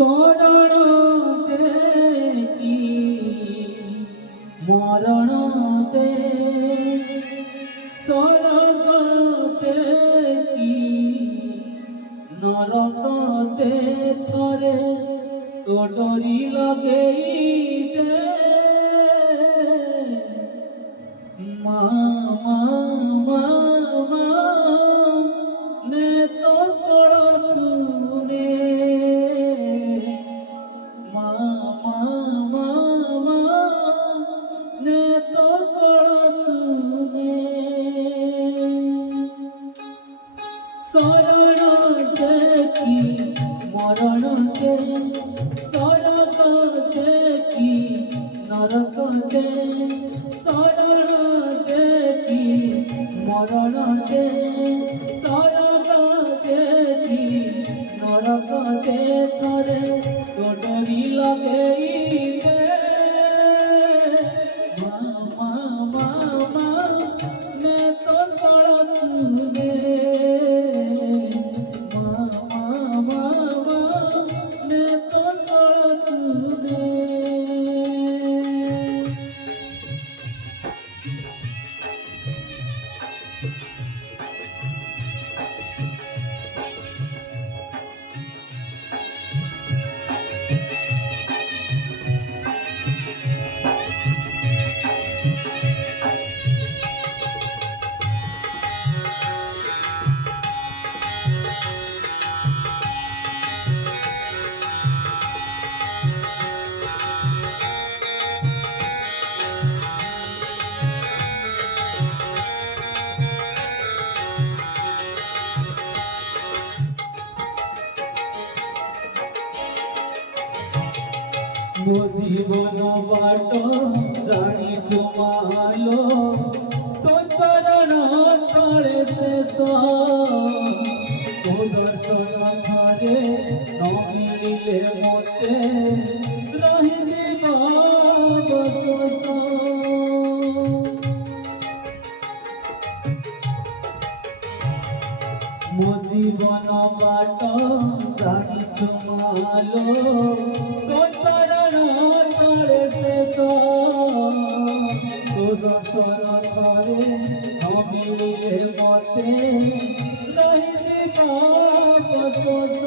শরণ দেখি মরণ দে স্বর্গ দেখি নরক দে থরে তো ডরি লগেই দে মা মা মা মা নে তো কড়তুনে মা মা মা মা নে তো কড়তুনে শরণ দেখি মরণ দে স্বর্গ দেখি নরক দে শরণ দেখি মরণ দে স্বর্গ দেখি নরক দে থরে তো ডরি লগেই দে মা মা মা মা নে তো কড়তুনে মা মা মা মা নে তো কড়তুনে ମୋ ଜୀବନ ବାଟ ଜାଣି ଜମାଲୋ ତୋ ଚରଣ ତଳେ ଶେଷ ତୋ ଦର୍ଶନ ଥରେ ନ ମିଳିଲେ ମୋତେ ରହିଯିବ ଅବଶୋଷ ମୋ ଜୀବନ ବାଟ ଜାଣି ଜମାଲୋ ତୋ ଚରଣ ତଳେ ଶେଷ ତୋ ଦର୍ଶନ ଥରେ ନ ମିଳିଲେ ମୋତେ ରହିଯିବ ଅବଶୋଷ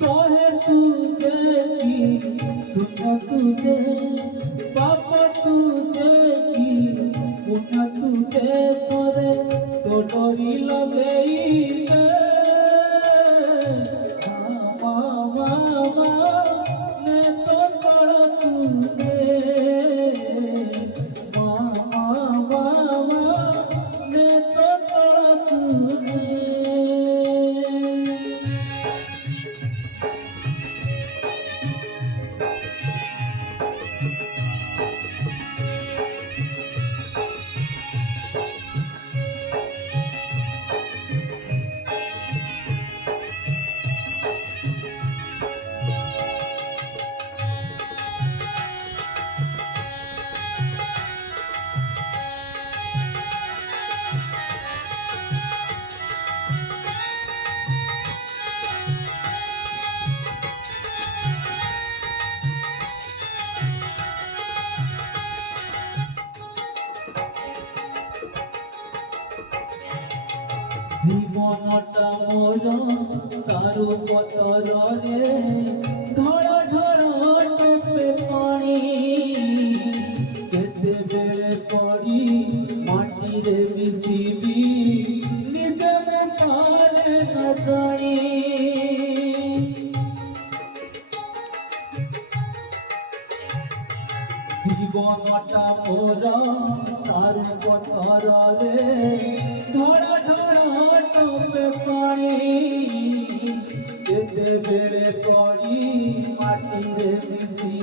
ଶହେ ତୁ ଦେଖି ଶୂନ୍ୟ ତୁ ଦେ ପାପ ତୁ ଦେଖି ପୁଣ୍ୟ ତୁ ଦେ ଥରେ তো ডরি লগেই দে মা মা মা নে তো কড়তুনে মা মা মা মা নে তো কড়তুনে জীবনটা মোর সারু পতরে ঢଳ ঢଳ ଟୋପେ ପାଣି କେତେବେଳେ ପଡ଼ି ମାଟିରେ ମିଶିବି ନିଜେ ମୋ ପାରେ ନ ଜାଣି জীবনটা মোর সারু পতরে ঢଳ ঢଳ ଟୋପେ ପାଣି କେତେବେଳେ ପଡ଼ି ମାଟିରେ ମିଶି